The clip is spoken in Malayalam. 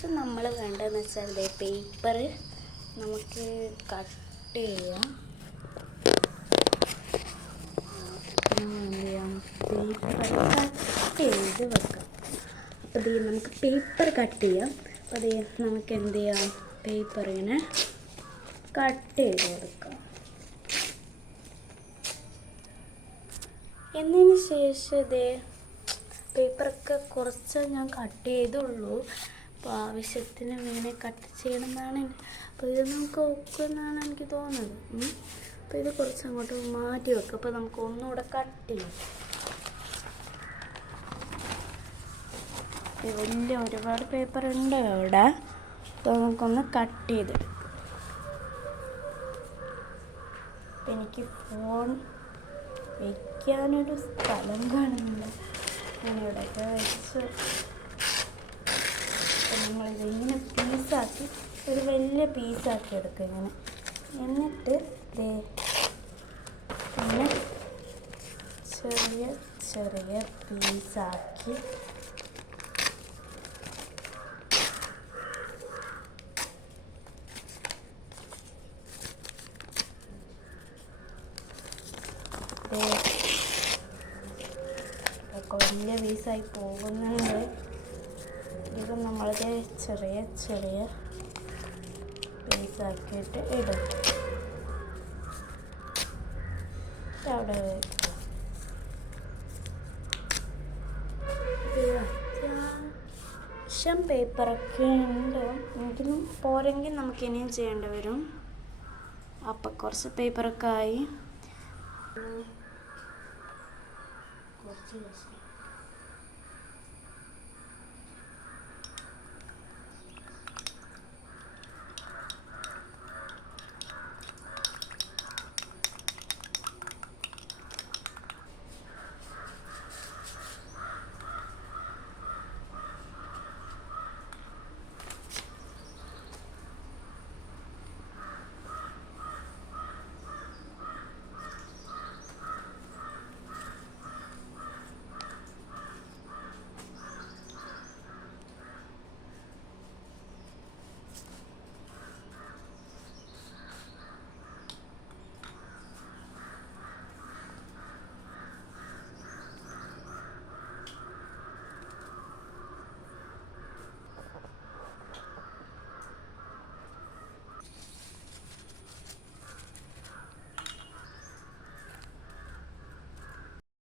ശേഷം നമ്മൾ വേണ്ടതെന്ന് വെച്ചാൽ പേപ്പർ നമുക്ക് കട്ട് ചെയ്യാം പേപ്പർ കട്ട് ചെയ്ത് വെക്കാം അപ്പോൾ ഇത് നമുക്ക് പേപ്പർ കട്ട് ചെയ്യാം. അപ്പോൾ അത് നമുക്ക് എന്ത് ചെയ്യാം? പേപ്പർ ഇങ്ങനെ കട്ട് ചെയ്ത് കൊടുക്കാം. എന്നതിന് ശേഷം ഇതേ പേപ്പറൊക്കെ കുറച്ച് ഞാൻ കട്ട് ചെയ്തുള്ളൂ. അപ്പോൾ ആവശ്യത്തിന് ഇങ്ങനെ കട്ട് ചെയ്യണമെന്നാണ്. എന്നാണ് അപ്പോൾ ഇത് നമുക്ക് ഒക്കുമെന്നാണ് എനിക്ക് തോന്നുന്നത്. അപ്പോൾ ഇത് കുറച്ച് അങ്ങോട്ട് മാറ്റി വെക്കും. അപ്പോൾ നമുക്ക് ഒന്നുകൂടെ കട്ട് ചെയ്യാം. വലിയ ഒരുപാട് പേപ്പർ ഉണ്ട് അവിടെ. അപ്പോൾ നമുക്കൊന്ന് കട്ട് ചെയ്ത് എനിക്ക് ഫോൺ വയ്ക്കാനൊരു സ്ഥലം കാണുന്നില്ല. ഞാൻ ഇവിടെയൊക്കെ വെച്ചു. നമ്മളിത് ഇങ്ങനെ പീസാക്കി ഒരു വലിയ പീസാക്കി എടുക്കുക ഇങ്ങനെ. എന്നിട്ട് ദേ ഇങ്ങനെ ചെറിയ ചെറിയ പീസാക്കി വലിയ പീസായി പോകുന്നുണ്ട്. ഇത് നമ്മളത് ചെറിയ ചെറിയ പീസാക്കിയിട്ട് ഇടും. അവിടെ അത്യാവശ്യം പേപ്പറൊക്കെ ഉണ്ട്. എങ്കിലും പോരെങ്കിൽ നമുക്ക് ഇനിയും ചെയ്യേണ്ടി വരും. അപ്പം കുറച്ച് പേപ്പറൊക്കെ ആയി. കുറച്ച് ദിവസം.